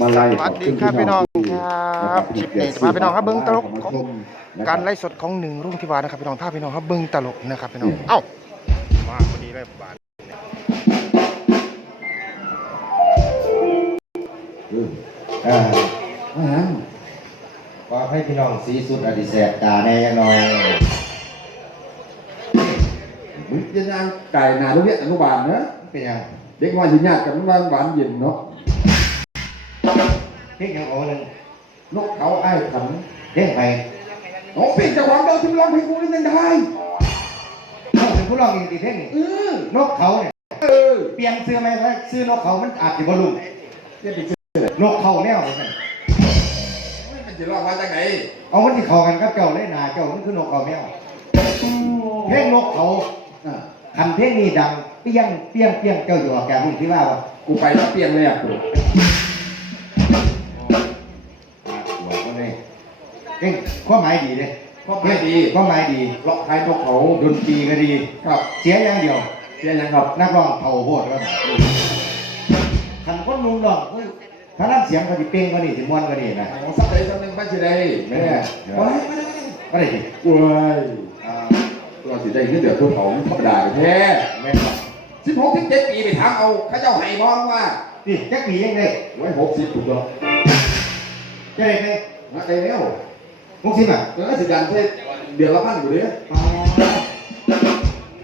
มาไล่สวัสดีครับพี่น้องครับคลิปนี้จะพาพี่น้องครับเบิ้งตลกของการไล่สดของหนึ่งรุ่งที่วานะครับพี่น้องพาพี่น้องครับเบิ้งตลกนะครับพี่น้องเอ้ามาพอดีเลยบาทเอออาหารขอให้พี่น้องสีสุดอดิเสกตาแน่ยังน้อยมึงจะย่างไก่หนาโรงเรียนอนุบาลเนอะเป็นยังเด็กน้อยสิญาติกับมันหวานเย็นเนาะ เพ่งยังโอ้นึงนกเขาไอ้ายขันเพ่งไปโอ้เป็นเจ้าของเดิมที่ร้องเพลงกูนี่ยังได้เขาเป็นผู้ร้องเองตีเพ่งนี่เออนกเขาเนี่ยเออเปลี่ยนเสื้อไหมครับซื้อนกเขามันอาจจะบอลุ่มเจะไปเจอนกเขาแนวเหมือนกันมันจะร้องมาจากไหนเอามันที่เขากันกับเจ้าเลยนาเจ้ามันคือนกเขาแนวเพ่งนกเขาอะคันเพ่งนี่ดังเปี้ยงเปี้ยงเปี้ยงเจ้าอยู่ออกแกรุ่นที่ว่าว่ากูไปแล้วเปลี่ยนเลยอะ เพ่งความหมายดีเลยเพราะไม่ดีความหมายดีเลาะท้ายนกเขาดนตรีก็ดีครับเสียอย่างเดียว เสียยังครับ นักร้องเผาโพดครับคันคนนุ่งร้องอุ้ยถ้าน้ำเสียงเขาจะเป้งก็นี่สิม่วนก็นี่นะของสักใดสักหนึ่งบ้านสิได้แม่ไว้ก็ได้สิเว้ยอ่าตัวสิได้ขึ้นเดือดตัวเขาธรรมดาแท้แม่นบ่สิบหกสิบเจ็ดปีไปถามเอาเข้าเจ้าให้มองว่านี่จักหนียังไงไว้หกสิบถูกต้องจะได้ไหมมาได้แล้ว หกสิบอะแล้วสิดันเทศเดือนละพันอยู่เด้ออ๋อ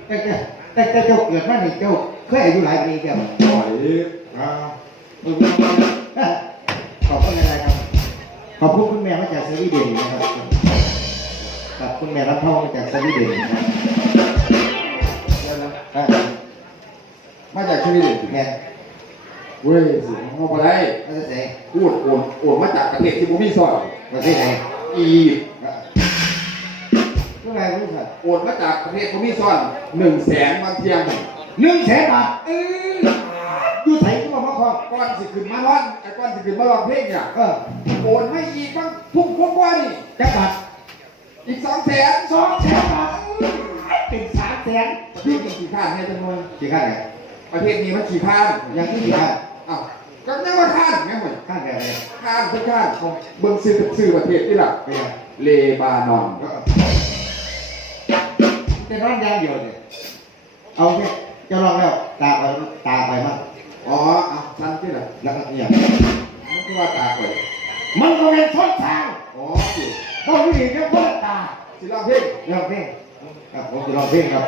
แต่แต่แต่แต่เจ้าเกิดมานี่เจ้าเคยอายุหลายปีเจ้าปล่อยอ่าเออขอบคุณอะไรครับขอบคุณคุณแม่มาจากสวีเดนนะครับขอบคุณแม่รับเท่ามาจากสวีเดนนะครับเดี๋ยวนะอ่ามาจากที่นี่แม่เว้ยสิเอาไปได้มาจากไหนพูดโอนโอนมาจากประเทศที่บุมีซอยประเทศไหน อียิปต์เมื่อไงรู้สักโอนมาจากประเทศบุมีซอยหนึ่งแสนบางเทียงหนึ่งแสนบาทเอออยู่ไทยก็มาครอบก้อนสิขึ้นมาร้อนไอ้ก้อนสิขึ้นมาร้องเพลงเนี่ยเออโอนให้อีกบ้างทุ่มพวกว่านี่จักบาทอีกสองแสนสองแสนบาทเป็นสามแสนประเทศยังขี่ข้านให้จำนวนกี่ขั้นเนี่ยประเทศนี้มันขี่ข้านยังที่กี่ขั้นอ้าว ก็ยังว่าข้านไงเหมือนขั้นแบบไหนข้านเพื่อข้านของเบิ่งซื้อซื้อประเทศนี่แหละเป็นยังเลบานอนเป็นร้านยางเดียวเนี่ยเอาเนี่จะลองแล้ว ตาไปตาไปมั้งอ๋อเอาสั้นที่ไหนแล้วก็เนี่ยมันคือว่าตาข่อยมันก็เป็นทดทางอ๋อสิต้องมีเรื่องคนละตาสิลองเพลงลองเพลงครับผมจะลองเพลงครับ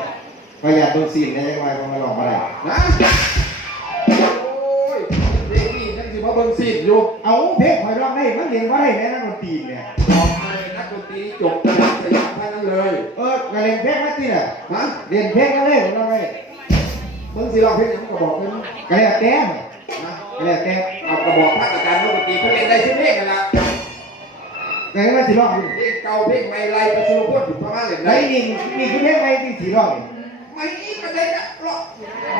ประหยัดตัวซีนได้ยังไงผมมาลองอะไรนะ เบิ่งซีดอยู่เอาเพลงคอยร้องได้มันเรียนว่าได้แม่นักดนตรีเนี่ย ออกมาเลยนักดนตรีจบจากสยามแค่นั้นเลยเออมาเรียนเพลงมาตีน่ะฮะเรียนเพลงกันเลยผมร้องได้เบิ่งสิลองเพลงยังก็บอกเลยนะกระเรียกแต้มนะกระเรียกแต้มเอากระบอกภาคอาจารย์นักดนตรีเพื่อเล่นได้ชื่อเพลงกันละไงว่าสิร้องอยู่เพลงเก่าเพลงใหม่ไล่ไปสุรพจน์ถึงประมาณเล่นไหนได้นี่นี่คือเพลงใหม่ที่สิร้องนี่ไม่อีกประเด็นะ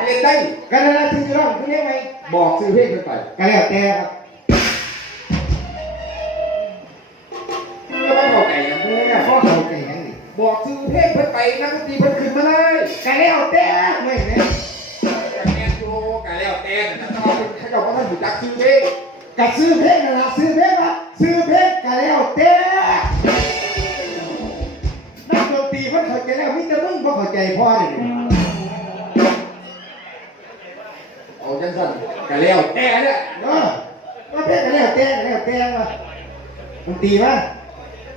เล่นได้กันนะที่สิร้องคือเพลงใหม่บอกซื้อเพลงขึ้นไปกระเรียกแต้มครับแล้วว่าเข้าใจกันเพื่อข้อเข้าใจยังนี่บอกซื้อเพลงเพิ่นไปนักดนตรีเพิ่นขึ้นมาเลยกระเรียกแต้มไม่เนี่ยกับแมนโชกับแล้วแต่นะแต่ว่าเป็นเขาเจ้าก็ท่านอยู่จักซื้อเพลงกับซื้อเพลงนะซื้อเพลงนะซื้อเพลงกระเรียกแต้มนักดนตรีมันเข้าใจแล้วมิแต่มึงบ่เข้าใจพ่อเลย เอาจังสั่นกับแล้วแต่เนี่ยเออว่าเพลงกระเรียกแต้มกระเรียกแต้มมามันตีมั้ย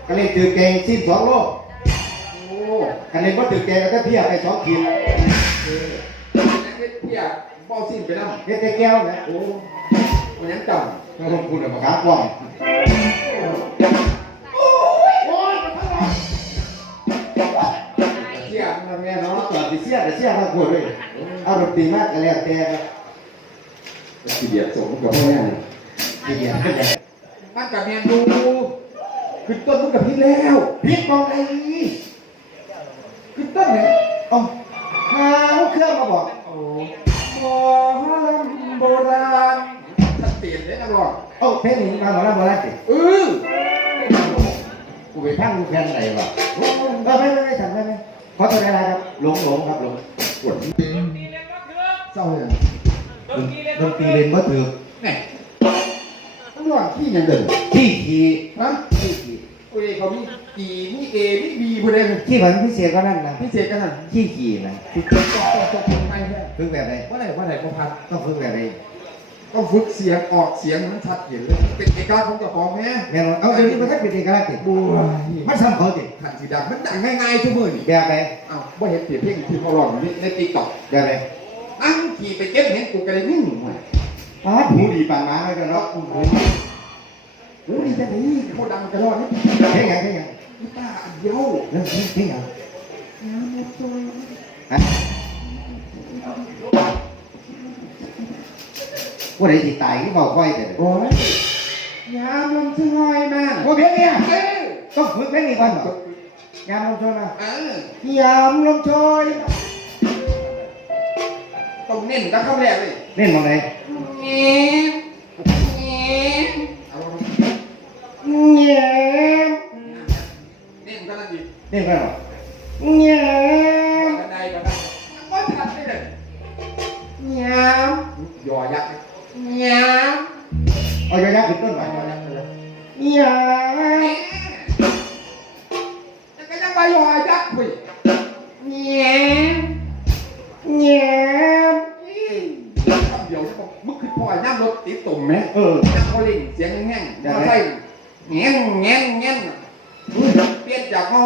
กระเรียกถือเก่งสิ้นสองโลกโอ้กันเล่นบ่ถือเก่งก็เพียไปสองขีดเออเฮ็ดเพียเบ้าสิ้นไปแล้วเฮ็ดแต่แก้วนะโอ้มันยังจก็ลงทุนกับขาป้องโอ้ยมันทั้งหมดำเที่ยมันทำแม่เนาะจอดสิเสียแต่เสียทั้งหมดเลยเอาดนตรีมากก็แล้วแต่ ครับสีเดียดสมกับพ่อแม่เนี่ยทีเดียวก็ได้มันกับแมนดูขึ้นต้นมันกับพิษแล้วพิษมองไอ้ขึ้นต้นเนี่ยเอ้าหาเครื่องมาบอกโอ้หมอลำโบราณชัดเจนเลยนะบอกเอ้าเพลงนี้มาหมดแล้วหมดแล้วสิเออกูไปพังกูแฟนไหนวะเออไม่ไม่ไม่ทำไม่ไม่ขอโทษอะไรครับหลงหลงครับหลงปวดเศร้าเลย ดนตรีเล่นบ่ถือเนี่ยมันย้อนขี้ยังเดินที่ขี่ฮะที่ขี่โอ้ยเขามีอีมีเอมีบีผู้ใดที่มันพิเศษก็นั่นนะพิเศษกันนั่นที่ขี่นะฝึกต้องต้องต้องฝึกไม่แค่ฝึกแบบไหนว่าไหนว่าไหนก็พัดต้องฝึกแบบไหนต้องฝึกเสียงออกเสียงมันชัดเจนเลยเป็นเอกลักษณ์ของเจ้าของแม่แม่นบ่เอาเดี๋ยวนี้มันแค่เป็นเอกลักษณ์ติดบัวมันซ้ำเขาติดขันสีดังมันดังง่ายๆทุกมือนี่แบบไหนอ้าวว่าเห็นเปรียบเทียบที่เขาลองในติ๊กต็อกแบบไหน นั่งขี่ไปเก็บเห็นกูกระดิ่งนิ่งหน่อยอ๋อหูดีปานหมาเลยเนาะโอ้โหโอ้ดีจังเลยเขาดังกระรอดนี่เฮ้ยยังเฮ้ยยังกีตาร์อันเดียวเรื่องนี้เฮ้ยยังฮะว่าไหนสิตายก็บอกค่อยแต่โอ้ยยามลมช่วยแม่ว่าเพี้ยนเนี่ยเอ้ยต้องฝึกเพลงนี้ก่อนเหรอยามลมโชยนะเออยามลมโชย ต้องเน้นกับคำแรกเลยเล่นมองไหนเงี้ยเงี้ยเอาเงี้ยเน้นกันนั่นดิเล่นกันเหรอเงี้ยกันใดกันได้ก็ทันได้เลยเงี้ยยอยักษ์เงี้ยเอายาๆขึ้นต้นไปยอยักษ์เลยเงี้ย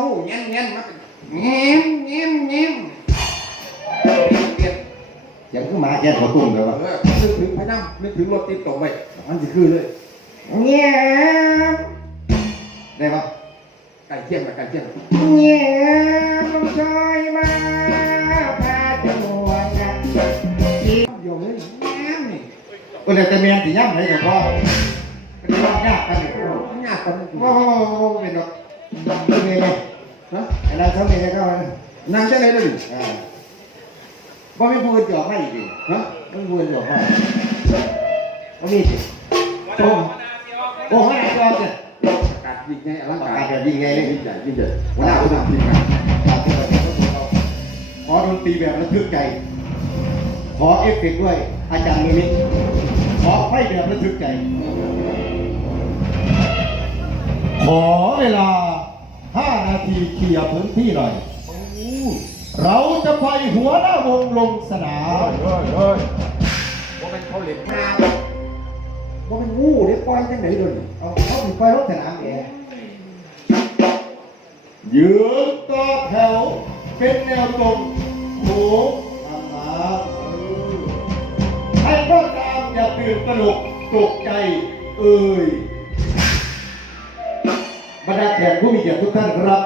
หูแง่งแง่งมาเป็นแง่งแง่งแง่งเปลี่ยนยังคือหมาแก่หัวตุ่มเลยวะเออนึกถึงพนันนึกถึงรถติดตุ่มไปมันจะคือเลยเงี้ยได้ปะไก่เที่ยงกับไก่เที่ยงเงี้ยลมโชยมาพาจมูกกันเดียวเลยแง่งนี่ก็เลยแต่เมียนสิย่ำไหนกับพ่อเป็นยากยากกันเลยมันยากกว่านั้นโอ้โหเป็นดอกเมียไหม นะไอ้เราทำเมียก็นางจะไหนเลยอ่าบ่มีผู้จอบให้อีกดิฮะบ่มีผู้จอบให้บ่มีสิโอ้โหให้จอบสิการยิงไงอลังการกาศแบบยิ่งใหญ่เลยยิ่งใหญ่ยิ่งใหญ่หัวหน้าผู้นำทีมงานขอดนตรีแบบระทึกใจ ขอเอฟเฟกด้วย อาจารย์มือมิตขอไฟแบบระทึกใจ ขอเวลา ทีเคลียร์พื้นที่หน่อย เราจะไปหัวหน้าวงลงสนามว่าเป็นเขาเหล็กงามว่าเป็นงูเด็กปล่อยจังไหนเลยเอาเขาถึงไปรถสนามเองยืนต่อแถวเป็นแนวตรงโค้งทำมาใครก็ตามอย่าตื่นตระหนกตกใจเอ่ยบรรดาแขกผู้มีเกียรติทุกท่านครับ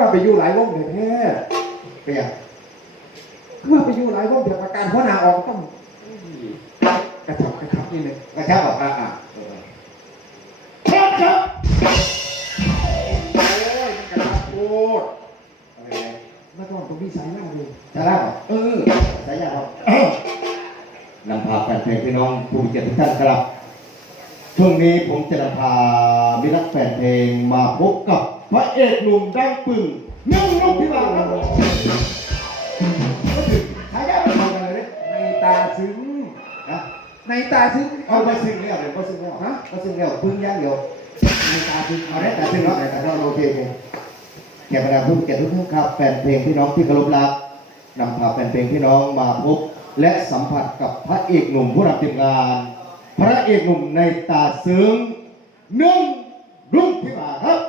ว่าไปอยู่หลายวงแท้เปียกๆคือว่าไปอยู่หลายวงแต่ประการหัวหน้าออกต้องกระชับกระชับนี่เลยกระชับอะอ่าอ่าครับครับโอ้ยมันกระชับโคตรอะไรไงแล้วก็ตรงนี้สายหน้าเลยจะเล่าเหรอเออสายยาวนำพาแฟนเพลงพี่น้องผู้มีเกียรติทุกท่านครับช่วงนี้ผมจะนำพามิตรแฟนเพลงมาพบกับ พระเอกหนุ่มดังปึ่งเนื่องลูกพิบาลครับผมก็ถึงฉายาเป็นของกันเลยในตาซึ้งนะในตาซึ้งเอาไปซึ้งแล้วเดี๋ยวก็ซึ้งแล้วฮะก็ซึ้งแล้วพึ่งย่างเดียวในตาซึ้งเอาได้แต่ซึ้งแล้วแต่เราโอเคโอเคแขกบรรดาผู้มีเกียรติทุกท่านครับแฟนเพลงพี่น้องที่เคารพรักนำพาแฟนเพลงพี่น้องมาพบ และสัมผัสกับพระเอกหนุ่มผู้นำทีมงาน พระเอกหนุ่มในตาซึ้งเนื่องรุ่งพิบาลครับ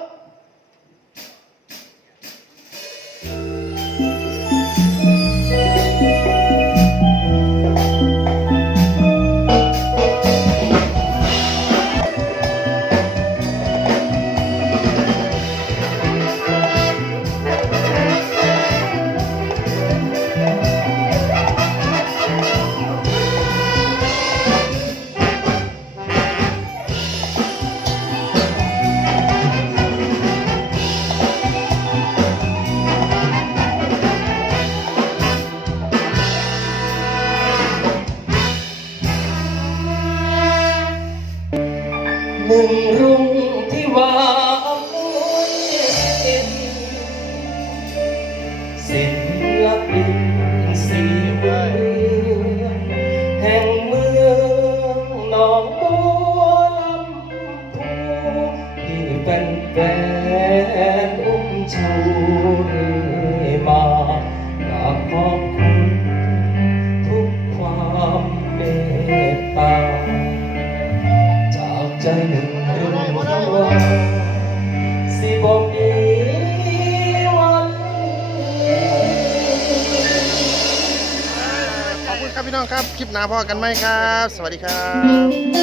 คลิปหน้าพ่อกันไหมครับ สวัสดีครับ